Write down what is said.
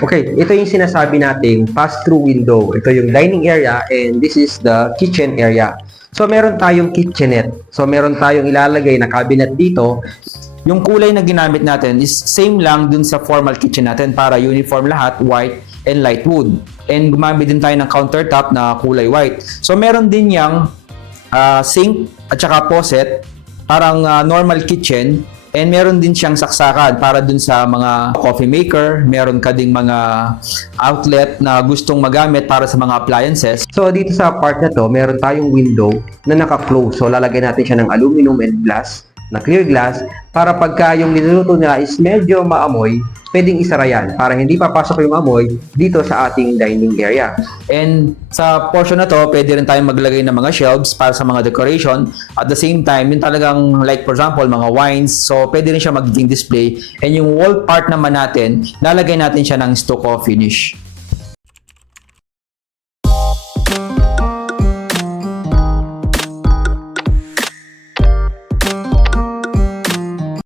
Okay, ito yung sinasabi nating pass-through window. Ito yung dining area and this is the kitchen area. So, meron tayong kitchenette. So, meron tayong ilalagay na cabinet dito. Yung kulay na ginamit natin is same lang dun sa formal kitchen natin para uniform lahat, white and light wood. And gumamit din tayo ng countertop na kulay white. So, meron din yung sink at saka faucet, parang normal kitchen. And meron din siyang saksakan para dun sa mga coffee maker. Meron ka ding mga outlet na gustong magamit para sa mga appliances. So, dito sa part na to, meron tayong window na naka-close. So, lalagay natin siya ng aluminum and glass, na clear glass, para pagka yung niluluto nila is medyo maamoy, pwedeng isara yan para hindi papasok yung amoy dito sa ating dining area. And sa portion na to, pwede rin tayong maglagay ng mga shelves para sa mga decoration. At the same time, yung talagang like for example, mga wines. So, pwede rin siya magiging display. And yung wall part naman natin, lalagay natin siya ng stucco finish.